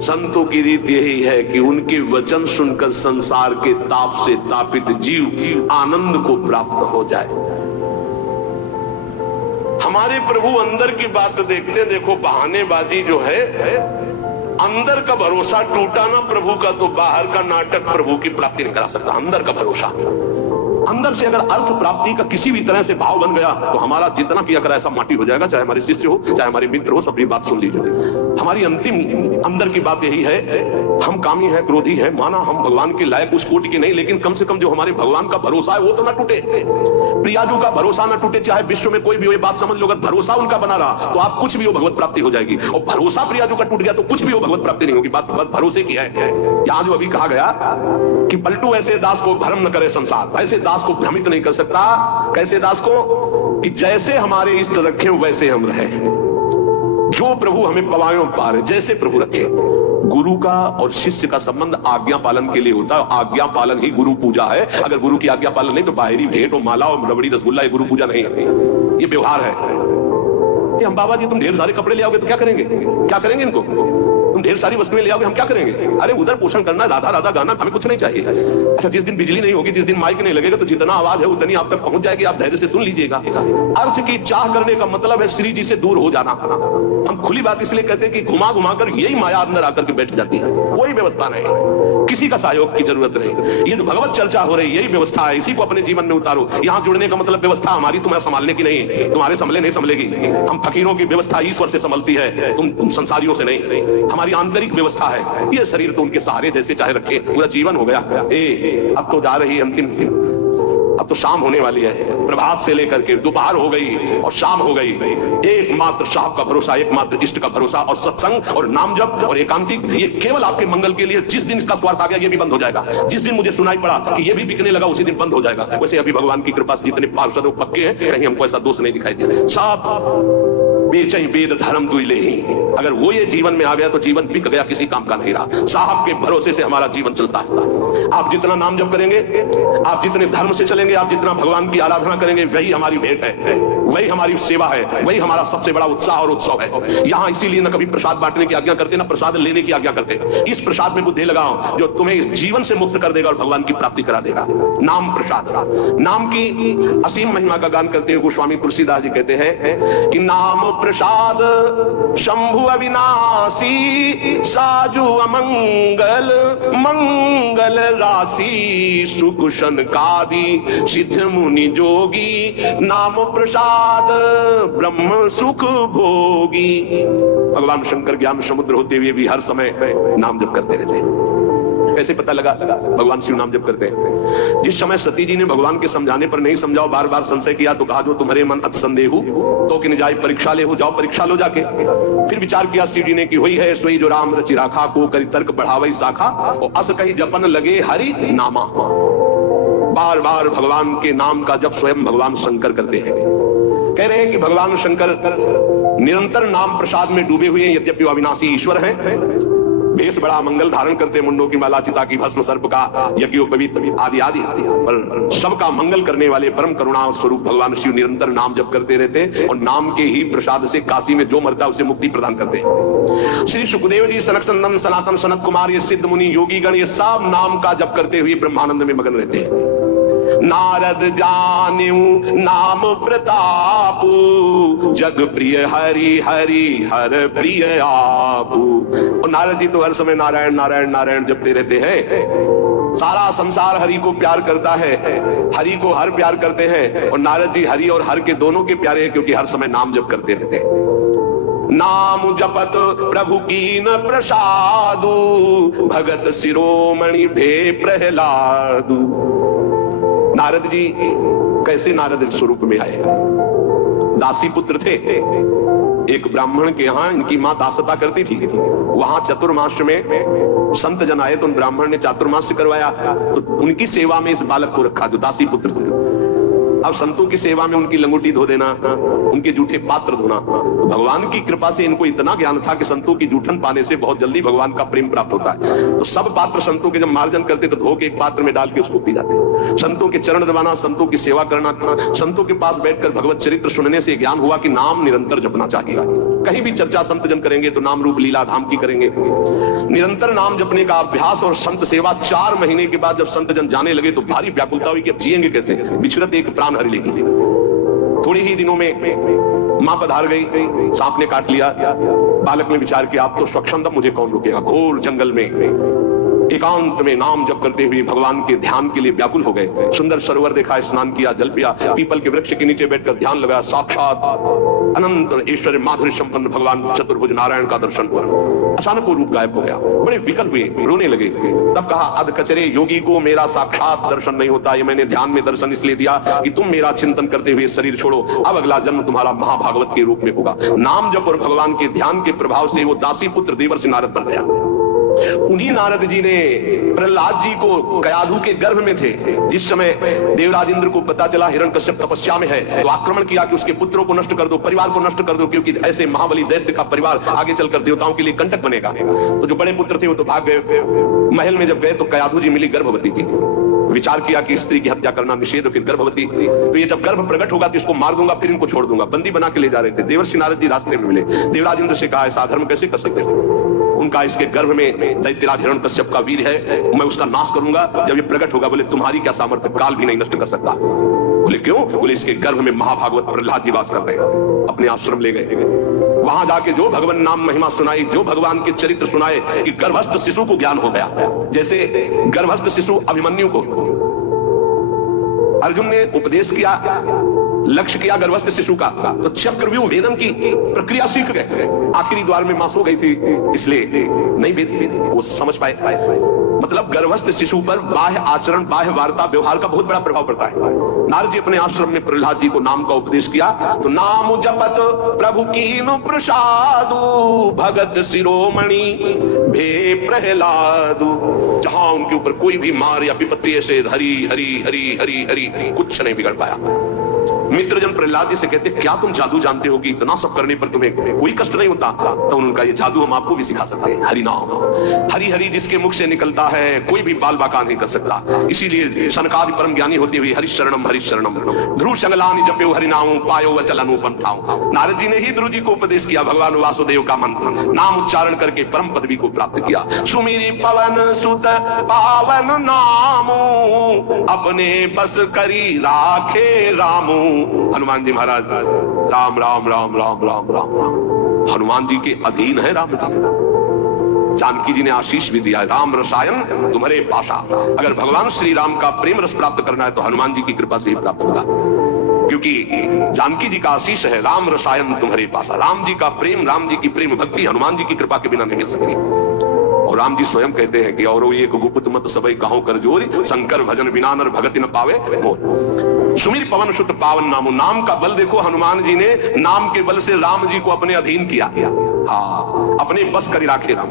संतों की रीत यही है कि उनके वचन सुनकर संसार के ताप से तापित जीव आनंद को प्राप्त हो जाए। हमारे प्रभु अंदर की बात देखते, देखो बहानेबाजी जो है, अंदर का भरोसा टूटा ना प्रभु का तो बाहर का नाटक प्रभु की प्राप्ति नहीं करा सकता। अंदर का भरोसा, अंदर से अगर अर्थ प्राप्ति का किसी भी तरह से भाव बन गया तो हमारा जितना किया करा ऐसा माटी हो जाएगा। चाहे हमारे शिष्य हो, चाहे हमारे मित्र हो, सबकी बात सुन लीजिए। हमारी अंतिम अंदर की बात यही है, हम कामी है, क्रोधी है, माना हम भगवान के लायक उस कोटि के नहीं, लेकिन कम से कम जो हमारे भगवान का भरोसा है वो तो ना टूटे। प्रियाजू का भरोसा ना टूटे, चाहे विश्व में कोई भी हो। बात समझ लो, अगर भरोसा उनका बना रहा तो आप कुछ भी हो भगवत प्राप्ति हो जाएगी, और भरोसा प्रियाजू का टूट गया तो कुछ भी हो भगवत प्राप्ति नहीं होगी। बात भरोसे की है। यहां जो अभी कहा गया कि पलटू ऐसे दास को भ्रम न करे संसार, ऐसे दास को भ्रमित नहीं कर सकता। कैसे दास को? कि जैसे हमारे इष्ट रखे वैसे हम रहे, जो प्रभु हमें पवायों पार, जैसे प्रभु रखे। गुरु का और शिष्य का संबंध आज्ञा पालन के लिए होता है। आज्ञा पालन ही गुरु पूजा है। अगर गुरु की आज्ञा पालन नहीं तो बाहरी भेंट और माला और रबड़ी रसगुल्ला ये गुरु पूजा नहीं है, ये व्यवहार है। ये हम बाबा जी तुम ढेर सारे कपड़े ले आओगे तो क्या करेंगे? क्या करेंगे इनको? तुम ढेर सारी वस्तुएं ले आओगे, हम क्या करेंगे? अरे उधर पोषण करना, राधा राधा गाना, हमें कुछ नहीं चाहिए। अच्छा, जिस दिन बिजली नहीं होगी, जिस दिन माइक नहीं लगेगा, तो जितना आवाज है उतनी आप तक पहुंच जाएगी, आप धैर्य से सुन लीजिएगा। अर्थ की चाह करने का मतलब है श्री जी से दूर हो जाना। हम खुली बात इसलिए कहते हैं कि घुमा घुमा कर यही माया अंदर आकर के बैठ जाती है। कोई व्यवस्था नहीं, किसी का सहयोग की जरूरत नहीं। ये जो भगवत चर्चा हो रही है यही व्यवस्था है, इसी को अपने जीवन में उतारो। यहाँ जुड़ने का मतलब व्यवस्था हमारी तुम्हें संभालने की नहीं, तुम्हारे संभले नहीं संभलेगी। हम फकीरों की व्यवस्था ईश्वर से संभलती है, तुम संसारियों से नहीं। हमारी आंतरिक व्यवस्था है। ये शरीर तो उनके सहारे जैसे चाहे रखे, पूरा जीवन हो गया। अब तो जा रही अंतिम, अब तो शाम होने वाली है। प्रभात से लेकर के दोपहर हो गई और शाम हो गई। एकमात्र साहब का भरोसा, एकमात्र इष्ट का भरोसा, और सत्संग और नाम जप और एकांतिक, ये केवल आपके मंगल के लिए। जिस दिन इसका स्वार्थ आ गया ये भी बंद हो जाएगा। जिस दिन मुझे सुनाई पड़ा कि ये भी बिकने लगा उसी दिन बंद हो जाएगा। वैसे अभी भगवान की कृपा से जितने पार्षद वो पक्के हैं, कहीं हमको ऐसा दोष नहीं दिखाई दिया। साहब बेचई वेद धर्म दुइले ही, अगर वो ये जीवन में आ गया तो जीवन बिक गया, किसी काम का नहीं रहा। साहब के भरोसे से हमारा जीवन चलता है। आप जितना नाम जप करेंगे, आप जितने धर्म से चलेंगे, आप जितना भगवान की आराधना करेंगे, वही हमारी भेंट है, वही हमारी सेवा है, वही हमारा सबसे बड़ा उत्साह और उत्सव है। यहाँ इसीलिए न कभी प्रसाद बांटने की आज्ञा करते, ना प्रसाद लेने की आज्ञा करते। इस प्रसाद में बुद्धि लगाओ जो तुम्हें इस जीवन से मुक्त कर देगा और भगवान की प्राप्ति करा देगा। नाम प्रसाद, नाम की असीम महिमा का गान करते हुए गोस्वामी तुलसीदास जी कहते हैं कि नाम प्रसाद शंभु अविनाशी, साजु अमंगल मंगल राशि, सुख सनकादि सिद्ध मुनि जोगी, नाम प्रसाद ब्रह्म सुख भोगी। भगवान शंकर ज्ञान समुद्र होते हुए भी हर समय नाम जप करते रहते। कैसे पता लगा? भगवान शिव नाम जप करते हैं। जिस समय सती जी ने भगवान के समझाने पर नहीं समझाओ, बार बार संशय किया, तो कहा जो तुम्हारे मन अत संदेहु तो कि जाए परीक्षा ले हो, जाओ परीक्षा लो जाके। फिर विचार किया शिव जी ने कि हुई है सोई जो राम रचि राखा, को करी तर्क बढ़ावई शाखा, और अस कही जपन लगे हरि नामा। बार बार भगवान के नाम का जप स्वयं भगवान शंकर करते हैं। कह रहे हैं कि भगवान शंकर निरंतर नाम प्रसाद में डूबे हुए हैं, यद्यपि अविनाशी ईश्वर है। भेष बड़ा मंगल धारण करते, मुंडों की माला, चिता की भस्म, सर्प का यज्ञोपवीत आदि आदि, पर सबका मंगल करने वाले परम करुणा स्वरूप भगवान शिव निरंतर नाम जप करते रहते, और नाम के ही प्रसाद से काशी में जो मरता है उसे मुक्ति प्रदान करते। श्री सुखदेव जी, सनक सनंदन, सनातन, सनत कुमार, ये सिद्ध मुनि, योगी गण, ये सब नाम का जप करते हुए ब्रह्मानंद में मगन रहते हैं। नारद जानेऊ नाम प्रतापू, जग प्रिय हरि हरि हर प्रिय आपू। और नारद जी तो हर समय नारायण नारायण नारायण जपते रहते हैं। सारा संसार हरि को प्यार करता है, हरि को हर प्यार करते हैं, और नारद जी हरि और हर के दोनों के प्यारे हैं, क्योंकि हर समय नाम जप करते रहते हैं। नाम जपत प्रभु कीन प्रसादु, भगत शिरोमणि भे प्रहलादु। नारद जी कैसे नारद स्वरूप में आए? दासी पुत्र थे। एक ब्राह्मण के यहाँ इनकी मां दासता करती थी। वहां चतुर्मास में संत जन आए तो उन ब्राह्मण ने चातुर्मास करवाया, तो उनकी सेवा में इस बालक को रखा जो दासी पुत्र थे। अब संतों की सेवा में उनकी लंगोटी धो देना, उनके जूठे पात्र धोना। तो भगवान की कृपा से इनको इतना ज्ञान था कि संतों की जूठन पाने से बहुत जल्दी भगवान का प्रेम प्राप्त होता है। तो सब पात्र संतों के जब मार्जन करते तो धो के एक पात्र में डाल के उसको पी जाते। संतों के चरण दबाना, संतों की सेवा करना था। संतों के पास बैठकर भगवत चरित्र सुनने से ज्ञान हुआ कि नाम निरंतर जपना चाहिए। कहीं भी चर्चा संत जन करेंगे तो नाम रूप लीला धाम की करेंगे। निरंतर नाम जपने का अभ्यास और संत सेवा 4 महीने के बाद जब संत जन जाने लगे तो भारी व्याकुलता हुई कि अब जिएंगे कैसे, बिछड़त एक प्राण हरि लेगी। थोड़े ही दिनों में मां पधार गई, सांप ने काट लिया। बालक ने विचार किया आप तो स्वच्छंदम, मुझे कौन रोकेगा। घोर जंगल में एकांत में नाम जप करते हुए भगवान के ध्यान के लिए व्याकुल हो गए। सुंदर सरोवर देखा, स्नान किया, जल पिया, पीपल के वृक्ष के नीचे बैठकर ध्यान लगाया। साक्षात अनंत ऐश्वर्य माधुर्य संपन्न भगवान चतुर्भुज नारायण का दर्शन हुआ। अचानक वो रूप गायब हो गया, बड़े विकल हुए, रोने लगे। तब कहा अध कचरे योगी को मेरा साक्षात दर्शन नहीं होता, ये मैंने ध्यान में दर्शन इसलिए दिया कि तुम मेरा चिंतन करते हुए शरीर छोड़ो, अब अगला जन्म तुम्हारा महाभागवत के रूप में होगा। नाम जप और भगवान के ध्यान के प्रभाव से वो दासी पुत्र देवर्षि नारद बन गया। उन्हीं नारद जी ने प्रहलाद जी को कयाधु के गर्भ में थे, जिस समय देवराज इंद्र को पता चला हिरण्यकश्यप तपस्या में है, तो आक्रमण किया कि उसके पुत्रों को नष्ट कर दो, परिवार को नष्ट कर दो, क्योंकि ऐसे महाबली दैत्य का परिवार आगे चलकर देवताओं के लिए कंटक बनेगा। तो जो बड़े पुत्र थे वो तो भाग गए। महल में जब गए तो कयाधु जी मिली, गर्भवती थी। विचार किया कि स्त्री की हत्या करना निषेध, फिर गर्भवती, तो ये जब गर्भ प्रकट होगा तो इसको मार दूंगा, फिर इनको छोड़ दूंगा। बंदी बना के ले जा रहे थे। देवर्षि नारद जी रास्ते में मिले। देवराज इंद्र से कहा ऐसा अधर्म कैसे कर सकते हो, उनका इसके गर्भ में दैत्यराज हिरण्यकश्यप का वीर है, मैं उसका नाश करूंगा जब ये प्रकट होगा। बोले तुम्हारी क्या सामर्थ्य, काल भी नहीं नष्ट कर सकता। बोले क्यों, बोले इसके गर्भ में महाभागवत प्रहलाद जी वास कर रहे। अपने आश्रम ले गए, वहां जाके जो भगवान नाम महिमा सुनाई, जो भगवान के चरित्र सुनाए कि गर्भस्थ शिशु को ज्ञान हो गया। जैसे गर्भस्थ शिशु अभिमन्यु को अर्जुन ने उपदेश किया, लक्ष्य किया गर्भस्थ शिशु का, तो चक्रव्यूह वेदन की प्रक्रिया सीख गए। आखिरी द्वार में मां सो गई थी, इसलिए नहीं वेद वो समझ पाए। मतलब गर्भस्थ शिशु पर बाह्य आचरण, बाह्य वार्ता, व्यवहार का बहुत बड़ा प्रभाव पड़ता है। नारद जी अपने आश्रम में प्रहलाद जी को नाम का उपदेश किया, तो नाम जपत प्रभु कीनु प्रसादु, भगत शिरोमणि भे प्रहलादु। जहां उनके ऊपर कोई भी मार या विपत्ति ऐसे हरि हरि हरि हरि हरि कुछ नहीं बिगड़ पाया। मित्रजन प्रहलाद जी से कहते क्या तुम जादू जानते हो कि इतना सब करने पर तुम्हें कोई कष्ट नहीं होता। तो उनका ये जादू हम आपको भी सिखा सकते हैं। हरि नाम, हरि हरि जिसके मुख से निकलता है कोई भी बाल बाका नहीं कर सकता। इसीलिए सनकादि परम ज्ञानी होते हुए हरि शरणम ध्रुव संगलानि जप्यो हरि नाम पायो वचल अनुपम ठाओ। नारद जी ने ही ध्रुव जी को उपदेश किया भगवान वासुदेव का मंत्र, नाम उच्चारण करके परम पदवी को प्राप्त किया। सुमिरी पवन सुत पावन नामू, अपने बस करी राखे रामू। हनुमान जी महाराज राम राम राम राम राम राम राम, हनुमान जी के अधीन है राम जी। जानकी जी ने आशीष भी दिया, राम रसायन तुम्हारे पाशा। अगर भगवान श्री राम का प्रेम रस प्राप्त करना है तो हनुमान जी की कृपा से ही प्राप्त होगा, क्योंकि जानकी जी का आशीष है राम रसायन तुम्हारे पाशा। राम जी का प्रेम, राम जी की प्रेम भक्ति हनुमान जी की कृपा के बिना नहीं मिल सकती। और राम जी स्वयं कहते हैं कि और एक गुप्त मत सबई कहो कर जोरी, शंकर भजन बिना नर भगति न पावे मोर। सुमिर पवन सुत पावन नामो, नाम का बल देखो, हनुमान जी ने नाम के बल से राम जी को अपने अधीन किया। हाँ, अपने बस कर राखे राम।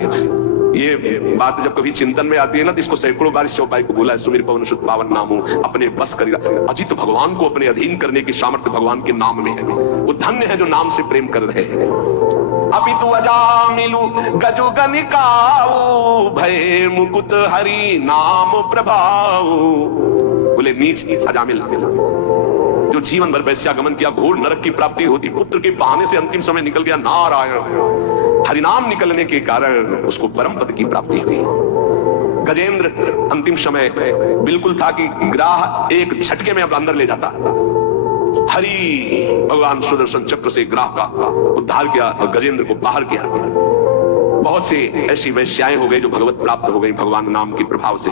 ये बात जब कभी चिंतन में आती है ना तो इसको सैकड़ों बार चौपाई को बोला है, सुमिर पवन सुत पावन नामो, अपने बस कर। अजित भगवान को अपने अधीन करने की सामर्थ्य भगवान के नाम में है। वो धन्य है जो नाम से प्रेम कर रहे हैं। अभी तू अजामिलु गजु गनिकाऊ, भय मुकुत हरि नाम प्रभाऊ। बोले नीच अजामिल जो जीवन भर वैश्यागमन किया, घोर नरक की प्राप्ति होती, पुत्र के बहाने से अंतिम समय निकल गया। नारायण हरिनाम निकलने के कारण उसको परम पद की प्राप्ति हुई। गजेंद्र अंतिम समय बिल्कुल था कि ग्राह एक झटके में अब अंदर ले जाता। हरि भगवान सुदर्शन चक्र से ग्राह का उद्धार किया और गजेंद्र को बाहर किया। बहुत से ऐसी वैश्याएं हो गई जो भगवत प्राप्त हो गई भगवान नाम के प्रभाव से।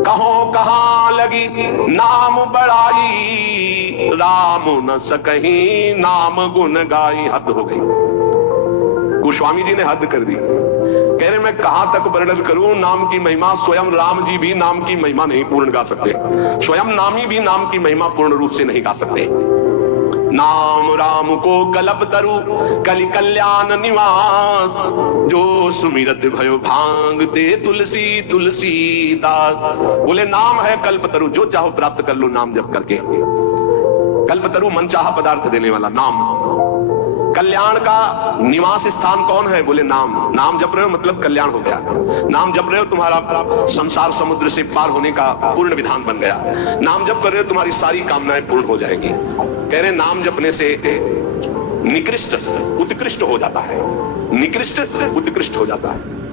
कहो कहां लगी नाम बड़ाई, राम न सकहीं नाम गुण गाई। हद हो गई, गोस्वामी जी ने हद कर दी। कह रहे मैं कहां तक वर्णन करूं नाम की महिमा। स्वयं राम जी भी नाम की महिमा नहीं पूर्ण गा सकते, स्वयं नामी भी नाम की महिमा पूर्ण रूप से नहीं गा सकते। नाम राम को कलप तरु कलि कल्याण निवास, जो सुमिरत भयो भांगते तुलसी तुलसी दास। बोले नाम है कल्पतरु, जो चाहो प्राप्त कर लो नाम जप करके। कल्पतरु मनचाहा पदार्थ देने वाला नाम। कल्याण का निवास स्थान कौन है? बोले नाम। नाम जप रहे हो मतलब कल्याण हो गया। नाम जप रहे हो तुम्हारा संसार समुद्र से पार होने का पूर्ण विधान बन गया। नाम जप कर रहे हो तुम्हारी सारी कामनाएं पूर्ण हो जाएंगी। कह रहे नाम जपने से निकृष्ट उत्कृष्ट हो जाता है, निकृष्ट उत्कृष्ट हो जाता है।